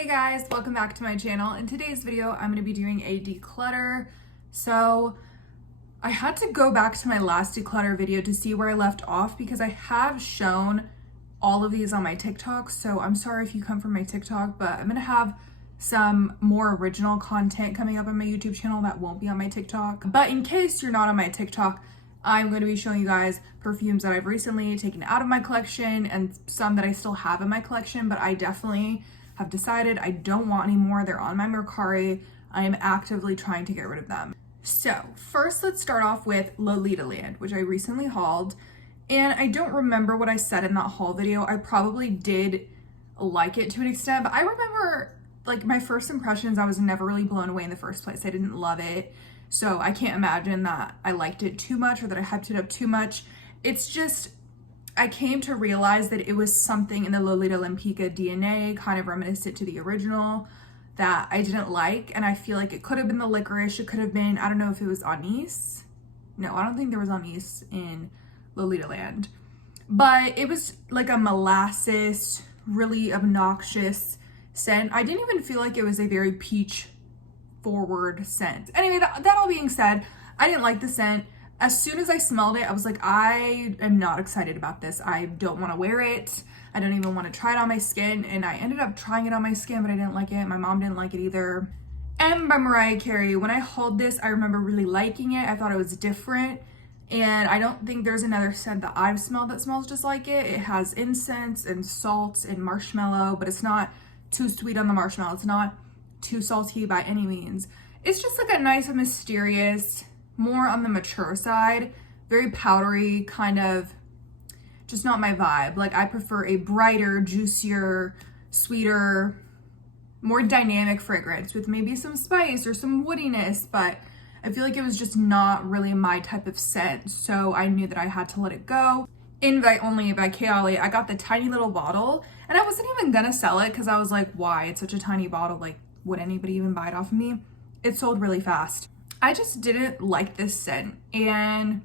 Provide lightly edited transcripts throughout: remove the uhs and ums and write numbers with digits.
Hey guys, welcome back to my channel. In today's video, I'm going to be doing a declutter. So I had to go back to my last declutter video to see where I left off because I have shown all of these on my TikTok. So I'm sorry if you come from my TikTok, but I'm going to have some more original content coming up on my YouTube channel that won't be on my TikTok. But in case you're not on my TikTok, I'm going to be showing you guys perfumes that I've recently taken out of my collection and some that I still have in my collection, but I definitely have decided I don't want anymore. They're on my Carey. I am actively trying to get rid of them. So first, let's start off with Lolita Land, which I recently hauled. And I don't remember what I said in that haul video. I probably did like it to an extent, but I remember like my first impressions, I was never really blown away in the first place. I didn't love it. So I can't imagine that I liked it too much or that I hyped it up too much. It's just, I came to realize that it was something in the Lolita Lampica DNA, kind of reminiscent to the original, that I didn't like. And I feel like it could have been the licorice. It could have been, I don't know if it was anise. No, I don't think there was anise in Lolita Land. But it was like a molasses, really obnoxious scent. I didn't even feel like it was a very peach forward scent. Anyway, that all being said, I didn't like the scent. As soon as I smelled it, I was like, I am not excited about this. I don't want to wear it. I don't even want to try it on my skin. And I ended up trying it on my skin, but I didn't like it. My mom didn't like it either. And by Mariah Carey, when I hauled this, I remember really liking it. I thought it was different. And I don't think there's another scent that I've smelled that smells just like it. It has incense and salt and marshmallow, but it's not too sweet on the marshmallow. It's not too salty by any means. It's just like a nice, mysterious, more on the mature side, very powdery, kind of just not my vibe. Like I prefer a brighter, juicier, sweeter, more dynamic fragrance with maybe some spice or some woodiness, but I feel like it was just not really my type of scent. So I knew that I had to let it go. Invite Only by Kayali. I got the tiny little bottle and I wasn't even gonna sell it because I was like, why? It's such a tiny bottle. Like, would anybody even buy it off of me? It sold really fast. I just didn't like this scent, and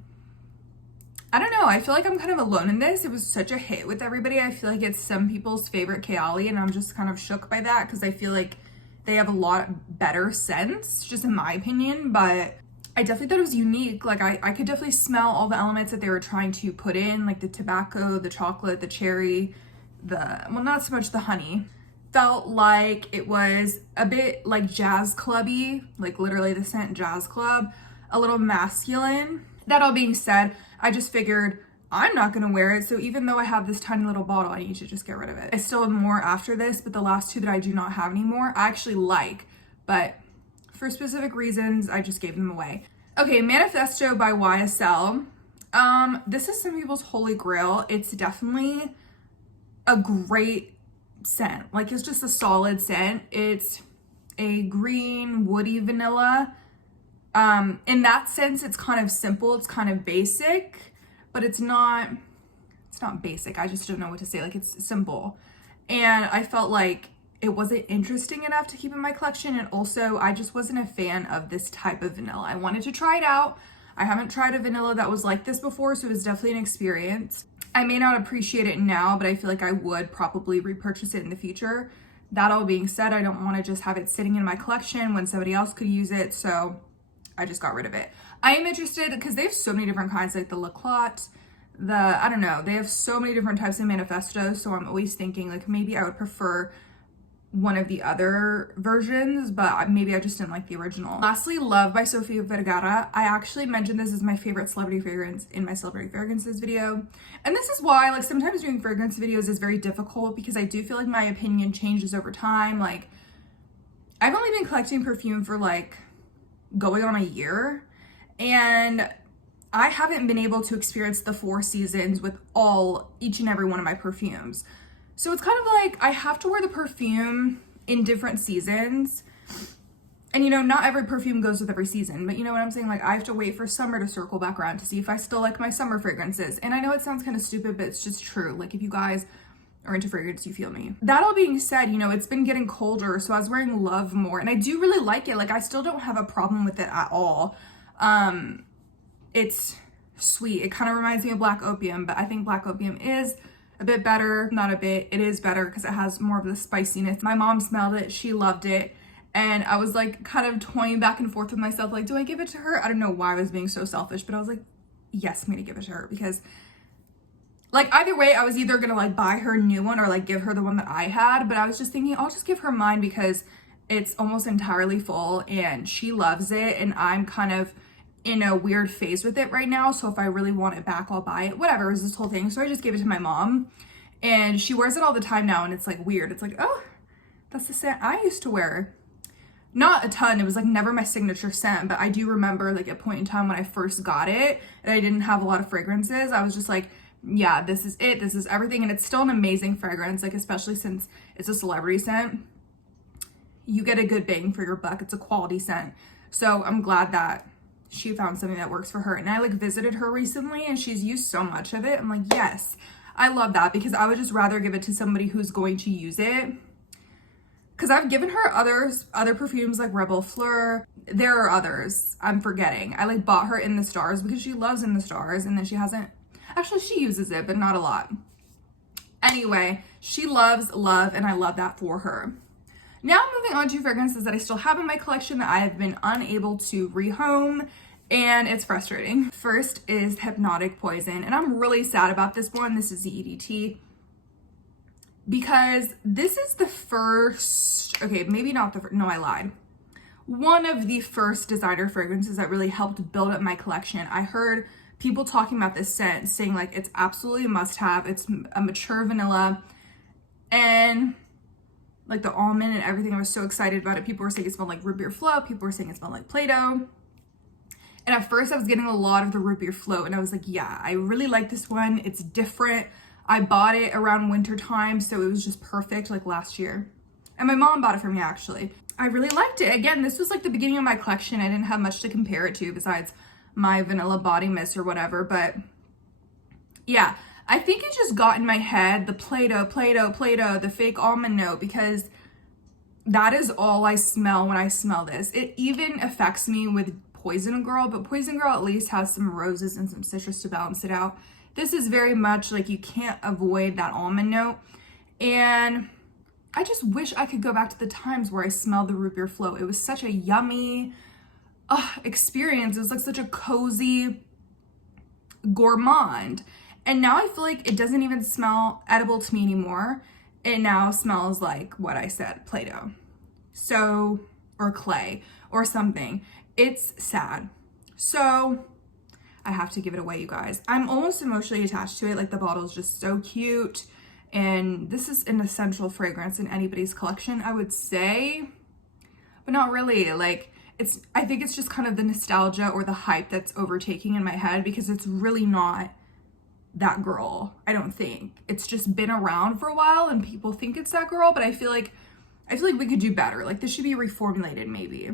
I don't know, I feel like I'm kind of alone in this. It was such a hit with everybody. I feel like it's some people's favorite Kayali, and I'm just kind of shook by that because I feel like they have a lot better scents, just in my opinion, but I definitely thought it was unique. Like I could definitely smell all the elements that they were trying to put in, like the tobacco, the chocolate, the cherry, well, not so much the honey. Felt like it was a bit like jazz clubby, like literally the scent jazz club, a little masculine. That all being said, I just figured I'm not gonna wear it. So even though I have this tiny little bottle, I need to just get rid of it. I still have more after this, but the last two that I do not have anymore, I actually like, but for specific reasons, I just gave them away. Okay, Manifesto by YSL. This is some people's holy grail. It's definitely a great scent. Like it's just a solid scent. It's a green woody vanilla. In that sense, it's kind of simple, it's kind of basic, but it's not basic. I just don't know what to say. Like it's simple. And I felt like it wasn't interesting enough to keep in my collection, and also I just wasn't a fan of this type of vanilla. I wanted to try it out. I haven't tried a vanilla that was like this before, so it was definitely an experience. I may not appreciate it now, but I feel like I would probably repurchase it in the future. That all being said, I don't want to just have it sitting in my collection when somebody else could use it, so I just got rid of it. I am interested because they have so many different kinds, like the declutter, I don't know, they have so many different types of manifestos, so I'm always thinking like maybe I would prefer one of the other versions, but maybe I just didn't like the original. Lastly, Love by Sofia Vergara. I actually mentioned this as my favorite celebrity fragrance in my celebrity fragrances video. And this is why, like, sometimes doing fragrance videos is very difficult because I do feel like my opinion changes over time. Like, I've only been collecting perfume for like going on a year, and I haven't been able to experience the 4 seasons with each and every one of my perfumes. So it's kind of like I have to wear the perfume in different seasons. And you know, not every perfume goes with every season, but you know what I'm saying? Like I have to wait for summer to circle back around to see if I still like my summer fragrances. And I know it sounds kind of stupid, but it's just true. Like if you guys are into fragrance, you feel me. That all being said, you know, it's been getting colder, so I was wearing Love more, and I do really like it. Like I still don't have a problem with it at all. It's sweet. It kind of reminds me of Black Opium, but I think Black Opium is a bit better. Not a bit, it is better because it has more of the spiciness. My mom smelled it, she loved it. And I was like kind of toying back and forth with myself, like, do I give it to her? I don't know why I was being so selfish, but I was like, yes, I'm gonna give it to her, because like either way, I was either gonna like buy her a new one or like give her the one that I had, but I was just thinking I'll just give her mine because it's almost entirely full and she loves it, and I'm kind of in a weird phase with it right now. So if I really want it back, I'll buy it. Whatever, it was this whole thing. So I just gave it to my mom, and she wears it all the time now, and it's like weird. It's like, oh, that's the scent I used to wear. Not a ton, it was like never my signature scent, but I do remember like a point in time when I first got it and I didn't have a lot of fragrances. I was just like, yeah, this is it, this is everything. And it's still an amazing fragrance, like especially since it's a celebrity scent. You get a good bang for your buck. It's a quality scent. So I'm glad that she found something that works for her. And I like visited her recently and she's used so much of it. I'm like, yes, I love that, because I would just rather give it to somebody who's going to use it. Because I've given her other perfumes like Rebel Fleur. There are others I'm forgetting. I like bought her In the Stars because she loves In the Stars, and then she hasn't, actually she uses it, but not a lot. Anyway, she loves love, and I love that for her. Now moving on to fragrances that I still have in my collection that I have been unable to rehome, and it's frustrating. First is Hypnotic Poison, and I'm really sad about this one. This is the EDT. Because this is the first, okay, maybe not the first, no, I lied. One of the first designer fragrances that really helped build up my collection. I heard people talking about this scent, saying like it's absolutely a must-have. It's a mature vanilla, and like the almond and everything. I was so excited about it. People were saying it smelled like root beer float. People were saying it smelled like Play-Doh. And at first I was getting a lot of the root beer float, and I was like, yeah, I really like this one. It's different. I bought it around winter time, so it was just perfect, like last year. And my mom bought it for me, actually. I really liked it. Again, this was like the beginning of my collection. I didn't have much to compare it to besides my vanilla body mist or whatever, but yeah, I think it just got in my head, the Play-Doh, the fake almond note, because that is all I smell when I smell this. It even affects me with Poison Girl, but Poison Girl at least has some roses and some citrus to balance it out. This is very much like you can't avoid that almond note. And I just wish I could go back to the times where I smelled the root beer float. It was such a yummy experience. It was like such a cozy gourmand. And now I feel like it doesn't even smell edible to me anymore. It now smells like what I said, Play-Doh. So, or clay or something. It's sad. So I have to give it away, you guys. I'm almost emotionally attached to it. Like the bottle is just so cute. And this is an essential fragrance in anybody's collection, I would say, but not really. Like I think it's just kind of the nostalgia or the hype that's overtaking in my head, because it's really not that girl. I don't think it's just been around for a while and people think it's that girl, but I feel like we could do better. Like this should be reformulated maybe.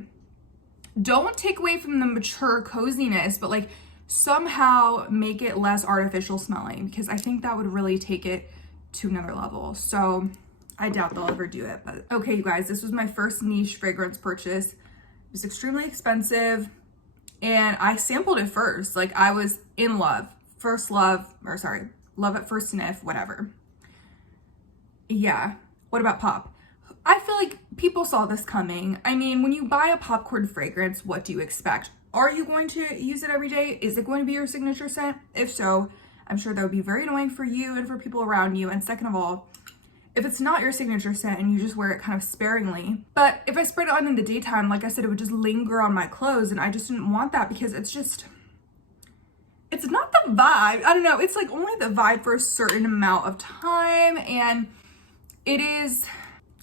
Don't take away from the mature coziness, but like somehow make it less artificial smelling, because I think that would really take it to another level. So I doubt they'll ever do it. But okay, you guys, this was my first niche fragrance purchase. It was extremely expensive, and I sampled it first. Like I was in love. Love at first sniff, whatever. Yeah, what about pop? I feel like people saw this coming. I mean, when you buy a popcorn fragrance, what do you expect? Are you going to use it every day? Is it going to be your signature scent? If so, I'm sure that would be very annoying for you and for people around you. And second of all, if it's not your signature scent and you just wear it kind of sparingly, but if I spread it on in the daytime, like I said, it would just linger on my clothes, and I just didn't want that, because it's not the vibe. I don't know. It's like only the vibe for a certain amount of time, and it is,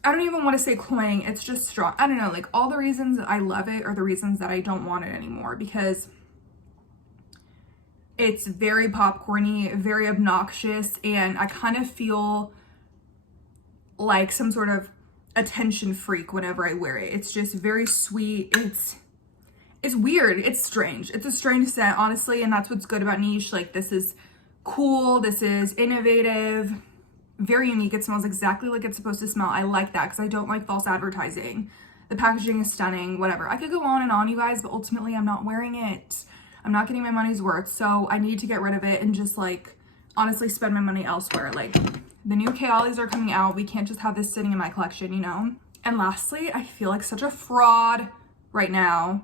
I don't even want to say cloying. It's just strong. I don't know. Like all the reasons that I love it are the reasons that I don't want it anymore, because it's very popcorny, very obnoxious, and I kind of feel like some sort of attention freak whenever I wear it. It's just very sweet. It's weird. It's strange. It's a strange scent, honestly, and that's what's good about niche. Like this is cool. This is innovative. Very unique. It smells exactly like it's supposed to smell. I like that because I don't like false advertising. The packaging is stunning, whatever. I could go on and on, you guys, but ultimately I'm not wearing it. I'm not getting my money's worth, so I need to get rid of it and just like honestly spend my money elsewhere. Like, the new Kayalis are coming out. We can't just have this sitting in my collection, you know? And lastly, I feel like such a fraud right now,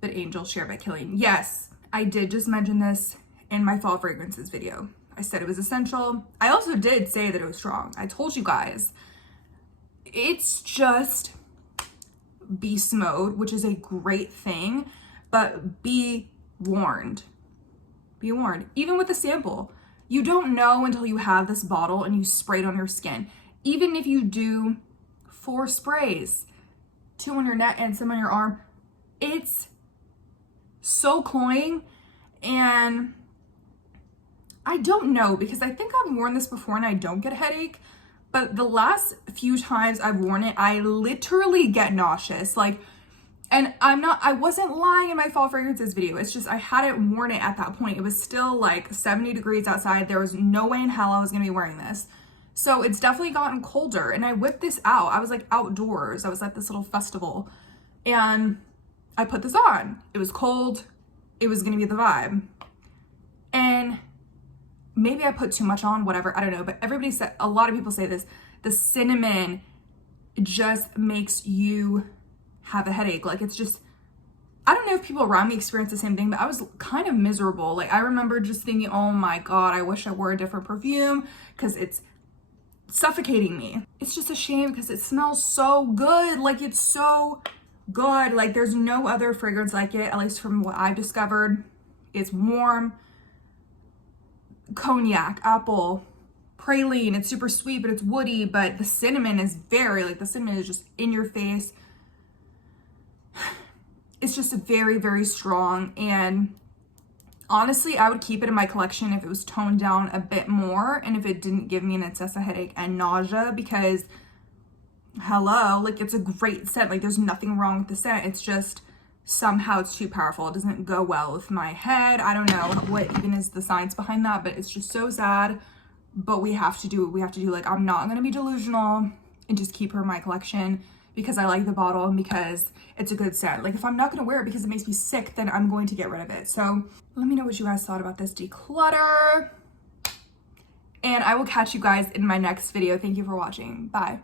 but Angel Share by Kayali. Yes, I did just mention this in my fall fragrances video. I said it was essential. I also did say that it was strong. I told you guys. It's just beast mode, which is a great thing, but be warned. Be warned. Even with the sample, you don't know until you have this bottle and you spray it on your skin. Even if you do 4 sprays, 2 on your neck and some on your arm, it's so cloying. And I don't know, because I think I've worn this before and I don't get a headache, but the last few times I've worn it, I literally get nauseous. Like, and I wasn't lying in my fall fragrances video. It's just I hadn't worn it at that point. It was still like 70 degrees outside. There was no way in hell I was gonna be wearing this. So it's definitely gotten colder, and I whipped this out. I was like outdoors. I was at this little festival and I put this on. It was cold. It was gonna be the vibe. And maybe I put too much on, whatever, I don't know. But everybody said, a lot of people say this, the cinnamon just makes you have a headache. Like, it's just, I don't know if people around me experience the same thing, but I was kind of miserable. Like, I remember just thinking, oh my God, I wish I wore a different perfume because it's suffocating me. It's just a shame because it smells so good. Like, it's so good. Like, there's no other fragrance like it, at least from what I've discovered. It's warm, cognac, apple, praline. It's super sweet, but it's woody, but the cinnamon is very, like, the cinnamon is just in your face. It's just very, very strong. And honestly, I would keep it in my collection if it was toned down a bit more and if it didn't give me an excessive headache and nausea, because hello, like, it's a great scent. Like, there's nothing wrong with the scent. It's just somehow it's too powerful. It doesn't go well with my head. I don't know what even is the science behind that, but it's just so sad. But we have to do what we have to do. Like, I'm not gonna be delusional and just keep her in my collection because I like the bottle and because it's a good scent. Like, if I'm not gonna wear it because it makes me sick, then I'm going to get rid of it. So let me know what you guys thought about this declutter, and I will catch you guys in my next video. Thank you for watching. Bye.